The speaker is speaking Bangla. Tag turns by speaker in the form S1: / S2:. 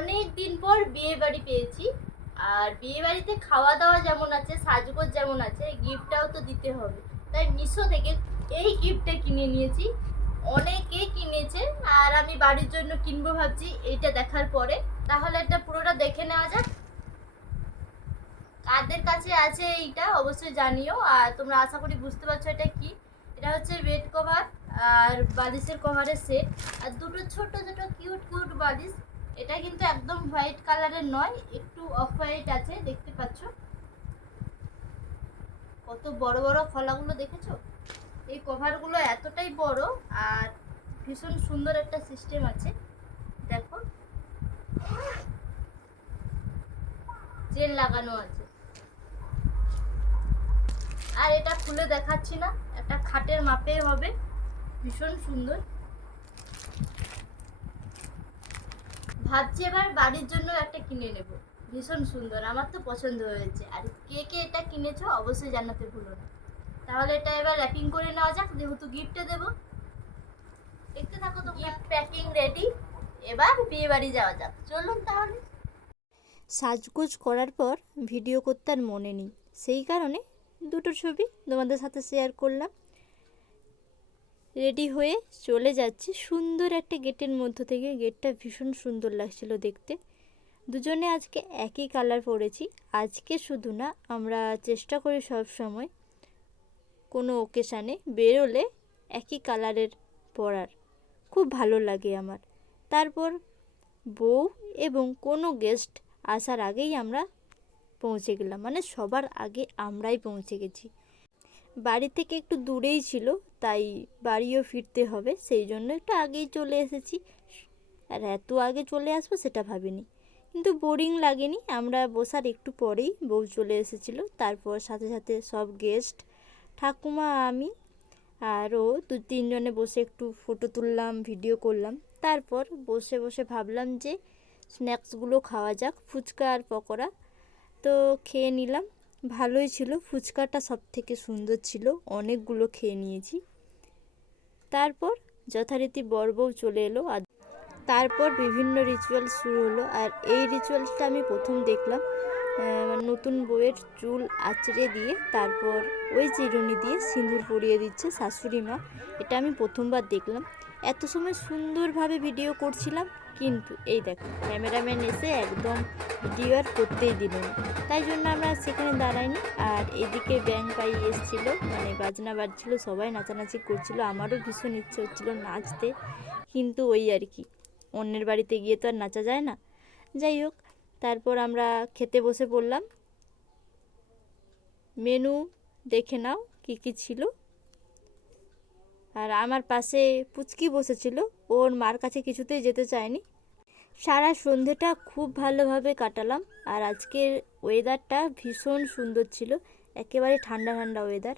S1: অনেক দিন পর বিয়ে বাড়ি পেয়েছি। আর বিয়ে বাড়িতে খাওয়া দাওয়া যেমন আছে, সাজগোজ যেমন আছে গিফটটাও তো দিতে হবে। তাই মিশো থেকে এই গিফটটা কিনে নিয়েছি। অনেকে কিনেছে আর আমি বাড়ির জন্য কিনবো ভাবছি, এইটা দেখার পরে। তাহলে এটা পুরোটা দেখে নেওয়া যাক। কাদের কাছে আছে এইটা অবশ্যই জানিও। আর তোমরা আশা করি বুঝতে পারছ এটা কি। এটা হচ্ছে বেড কভার আর বালিশের কভারের সেট আর দুটো ছোট ছোট কিউট কিউট বালিশ। এটা কিন্তু একদম হোয়াইট কালারের নয়, একটু অফ হোয়াইট আছে, দেখতে পাচ্ছ? কত বড় বড় ফলাগুলো দেখেছ? এই কভারগুলো এতটাই বড় আর ভীষণ সুন্দর একটা সিস্টেম আছে। দেখো। জেল লাগানো আছে। আর এটা খুলে দেখাচ্ছি না, একটা খাটের মাপে হবে, ভীষণ সুন্দর। ভাবছি এবার বাড়ির জন্য একটা কিনে নেব। ভীষণ সুন্দর আমার তো পছন্দ হয়েছে। আর কে কে এটা কিনেছো অবশ্যই জানাতে ভুলো না। তাহলে এটা এবার র্যাপিং করে নেওয়া যাক যেহেতু গিফটে দেবো। দেখতে থাকো তো গিফট প্যাকিং রেডি এবার বিয়ে বাড়ি যাওয়া যাক। চলুন তাহলে।
S2: সাজগোজ করার পর ভিডিও করতে আর মনে নেই। সেই কারণে দুটো ছবি তোমাদের সাথে শেয়ার করলাম। রেডি হয়ে চলে যাচ্ছি। সুন্দর একটা গেটের মধ্য থেকে গেটটা ভীষণ সুন্দর লাগছিল দেখতে। দুজনে আজকে একই কালার পরেছি। আজকে শুধু না, আমরা চেষ্টা করি সব সময় কোনো ওকেশানে বেরোলে একই কালারের পরার। খুব ভালো লাগে আমার। তারপর বউ এবং কোনো গেস্ট আসার আগেই আমরা পৌঁছে গেলাম। মানে সবার আগে আমরাই পৌঁছে গেছি। বাড়ি থেকে একটু দূরেই ছিল, তাই বাড়িও ফিরতে হবে। সেই জন্য একটু আগেই চলে এসেছি। আর এত আগে চলে আসব সেটা ভাবিনি। কিন্তু বোরিং লাগেনি। আমরা বসার একটু পরেই বউ চলে এসেছিল। তারপর সাথে সাথে সব গেস্ট ঠাকুমা, আমি আরও দু তিনজনে বসে একটু ফটো তুললাম ভিডিও করলাম। তারপর বসে বসে ভাবলাম যে স্ন্যাক্সগুলো খাওয়া যাক, ফুচকা আর পকোড়া। তো খেয়ে নিলাম। ভালোই ছিল। ফুচকাটা সব থেকে সুন্দর ছিল। অনেকগুলো খেয়ে নিয়েছি। তারপর যথারীতি বর বউ চলে এলো। আর তারপর বিভিন্ন রিচুয়াল শুরু হলো। আর এই রিচুয়ালসটা আমি প্রথম দেখলাম নতুন বউয়ের চুল আঁচড়ে দিয়ে, তারপর ওই চিরুনি দিয়ে সিঁদুর পরিয়ে দিচ্ছে শাশুড়ি মা। এটা আমি প্রথমবার দেখলাম। এত সময় সুন্দরভাবে ভিডিও করছিলাম, কিন্তু এই দেখো ক্যামেরাম্যান এসে একদম ভিডিও আর করতেই দিল না। তাই জন্য আমরা সেখানে দাঁড়াইনি। আর এদিকে ব্যাং পাই এসছিল মানে বাজনা বাজছিল, সবাই নাচানাচি করছিল, আমারও ভীষণ ইচ্ছে হচ্ছিল নাচতে, কিন্তু ওই আর কি, অন্যের বাড়িতে গিয়ে তো আর নাচা যায় না। যাই হোক, তারপর আমরা খেতে বসে পড়লাম। মেনু দেখে নাও, কী কী ছিল। আর আমার পাশে পুচকি বসেছিল, ওর মার কাছে কিছুতেই যেতে চায়নি। সারা সন্ধেটা খুব ভালোভাবে কাটালাম, আর আজকের ওয়েদারটা ভীষণ সুন্দর ছিল, একেবারে ঠান্ডা ঠান্ডা ওয়েদার